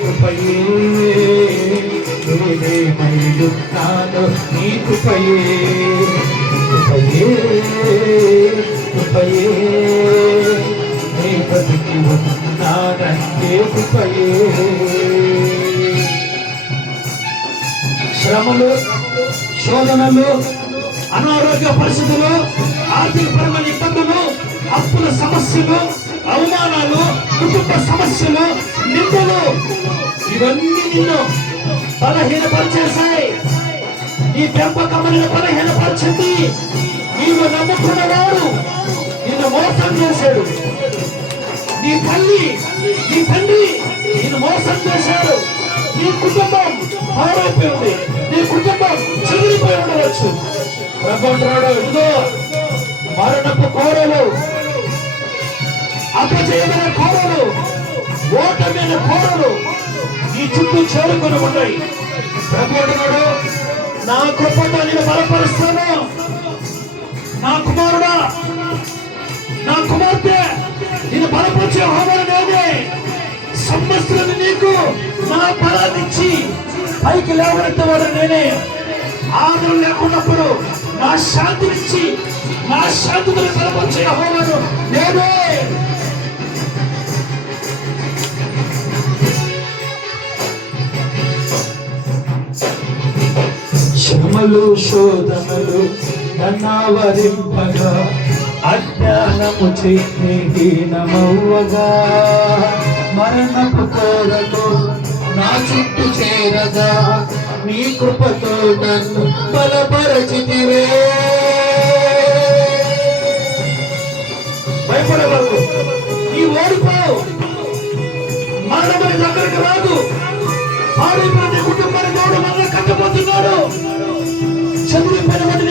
కృపయే నేనేమైయున్నాను నీ కృపయే కృపయే కృపయే నే బతికి ఉన్నానంటే కృపయే. శ్రమలు, శోధనలు, అనారోగ్య పరిస్థితులు, ఆర్థికపరమైన ఇబ్బందులు, అప్పుల సమస్యలు, అవమానాలు, కుటుంబ సమస్యలు, నిందలు, ఇవన్నీ నిన్ను బలహీనపరిచేశాయి. నీ పెంపకమని బలహీనపరిచింది. నీవు నమ్ముకున్నవాడు నిన్ను మోసం చేశాడు. నీ తల్లి, నీ తండ్రి నిన్ను మోసం చేశాడు. నీ కుటుంబం పాడైపోయింది. నీ కుటుంబం చెదిరిపోయి ఉండవచ్చు. ప్రభుత్వాడు ఇదిగో మరణపు కోరలు, అపజయమైన కోరలు, ఓటమైన కోరలు నీ చుట్టూ చేరుకొని ఉంటాయి. ప్రభుత్వాడు నా కృపతో నేను బలపరుస్తాను. నా కుమారుడా, నా కుమార్తె నేను బలపరిచే హోమం నేనే. సమస్తలను నీకు నా బలాన్నిచ్చి పైకి లేవనెత్తవాడు నేనే. ఆదరణ లేకున్నప్పుడు నా శాంతినిచ్చి నా శాంతిని బలపరిచే హోమను నేనే. శ్రమలు, శోధనలు నన్నావరింపగా, అజ్ఞానము హీనమవ్వగా, మరణపు కోరలు నా చుట్టూ చేరగా, నీ కృపతో నన్ను బలపరచితివే. భయపడవద్దు, నీ ఓడిపోవు. మరణమైన దగ్గరికి రాదు.